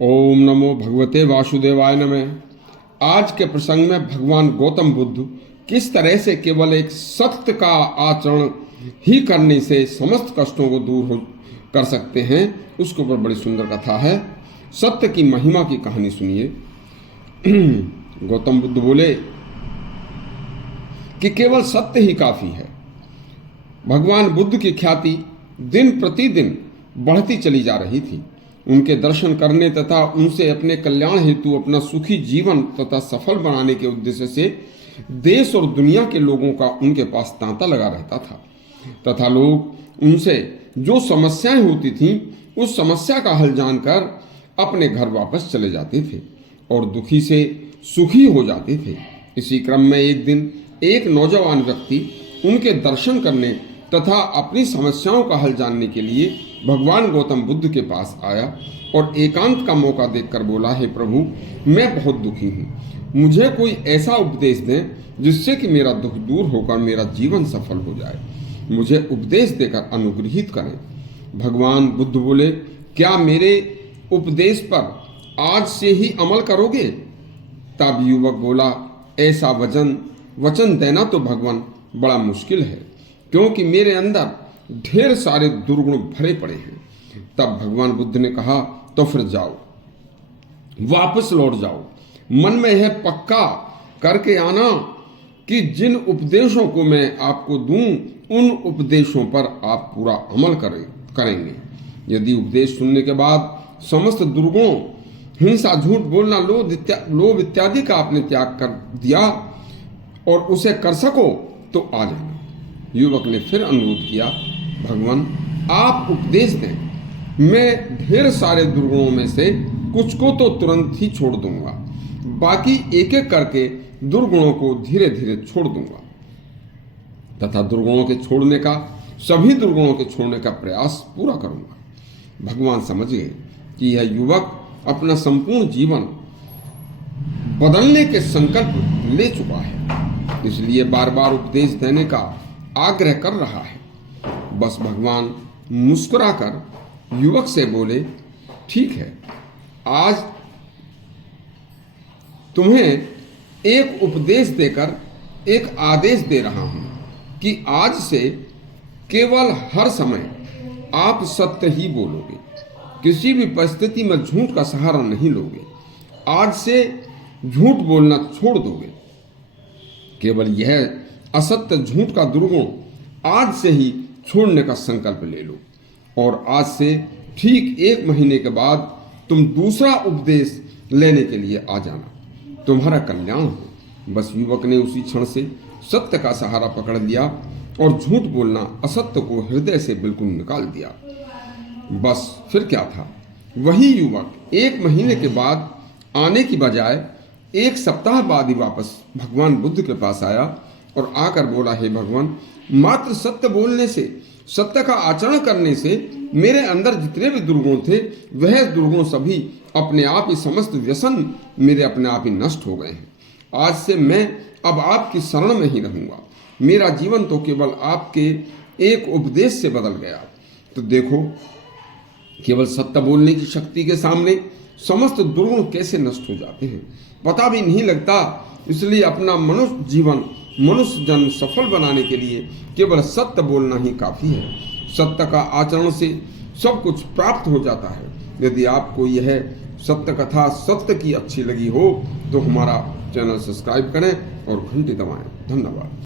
ओम नमो भगवते वासुदेवाय नमः। आज के प्रसंग में भगवान गौतम बुद्ध किस तरह से केवल एक सत्य का आचरण ही करने से समस्त कष्टों को कर सकते हैं, उसके ऊपर बड़ी सुंदर कथा है। सत्य की महिमा की कहानी सुनिए। गौतम बुद्ध बोले कि केवल सत्य ही काफी है। भगवान बुद्ध की ख्याति दिन प्रतिदिन बढ़ती चली जा रही थी। उनके दर्शन करने तथा उनसे अपने कल्याण हेतु अपना सुखी जीवन तथा सफल बनाने के उद्देश्य से देश और दुनिया के लोगों का उनके पास तांता लगा रहता था तथा लोग उनसे जो समस्याएं होती थीं उस समस्या का हल जानकर अपने घर वापस चले जाते थे और दुखी से सुखी हो जाते थे। इसी क्रम में एक दिन एक नौजवान व्यक्ति उनके दर्शन करने तथा अपनी समस्याओं का हल जानने के लिए भगवान गौतम बुद्ध के पास आया और एकांत का मौका देखकर बोला, हे प्रभु, मैं बहुत दुखी हूँ, मुझे कोई ऐसा उपदेश दें जिससे कि मेरा दुख दूर होकर मेरा जीवन सफल हो जाए। मुझे उपदेश देकर अनुग्रहित करें। भगवान बुद्ध बोले, क्या मेरे उपदेश पर आज से ही अमल करोगे? तब युवक बोला, ऐसा वचन देना तो भगवान बड़ा मुश्किल है, क्योंकि मेरे अंदर ढेर सारे दुर्गुण भरे पड़े हैं। तब भगवान बुद्ध ने कहा, तो फिर जाओ, वापस लौट जाओ। मन में यह पक्का करके आना कि जिन उपदेशों को मैं आपको दूं उन उपदेशों पर आप पूरा अमल करेंगे। यदि उपदेश सुनने के बाद समस्त दुर्गुणों, हिंसा, झूठ बोलना, लोभ इत्यादि का आपने त्याग कर दिया और उसे कर सको तो आ जाना। युवक ने फिर अनुरोध किया, भगवान, आप उपदेश दें, मैं ढेर सारे दुर्गुणों में से कुछ को तो तुरंत ही छोड़ दूंगा, बाकी एक एक करके दुर्गुणों को धीरे धीरे छोड़ दूंगा तथा सभी दुर्गुणों के छोड़ने का प्रयास पूरा करूंगा। भगवान समझ गए कि यह युवक अपना संपूर्ण जीवन बदलने के संकल्प ले चुका है, इसलिए बार बार उपदेश देने का आग्रह कर रहा है। बस भगवान मुस्कुराकर युवक से बोले, ठीक है, आज तुम्हें एक उपदेश देकर एक आदेश दे रहा हूं कि आज से केवल हर समय आप सत्य ही बोलोगे, किसी भी परिस्थिति में झूठ का सहारा नहीं लोगे। आज से झूठ बोलना छोड़ दोगे। केवल यह असत्य, झूठ का दुर्गुण आज से ही छोड़ने का संकल्प ले लो और आज से ठीक 1 महीने के बाद तुम दूसरा उपदेश लेने के लिए आ जाना, तुम्हारा कल्याण हो। बस युवक ने उसी क्षण से सत्य का सहारा पकड़ लिया और झूठ बोलना, असत्य को हृदय से बिल्कुल निकाल दिया। बस फिर क्या था, वही युवक 1 महीने के बाद आने की बजाय 1 सप्ताह बाद ही वापस भगवान बुद्ध के पास आया और आकर बोला, हे भगवान, मात्र सत्य बोलने से, सत्य का आचरण करने से मेरे अंदर जितने भी दुर्गुण थे वह दुर्गुण सभी अपने आप ही, समस्त व्यसन मेरे अपने आप ही नष्ट हो गए हैं। आज से मैं अब आपकी शरण में ही रहूंगा। मेरा जीवन तो केवल आपके एक उपदेश से बदल गया। तो देखो, केवल सत्य बोलने की शक्ति के सामने समस्त दुर्गुण कैसे नष्ट हो जाते हैं, पता भी नहीं लगता। इसलिए अपना मनुष्य जन्म सफल बनाने के लिए केवल सत्य बोलना ही काफी है। सत्य का आचरण से सब कुछ प्राप्त हो जाता है। यदि आपको यह सत्य कथा सत्य की अच्छी लगी हो तो हमारा चैनल सब्सक्राइब करें और घंटी दबाएं। धन्यवाद।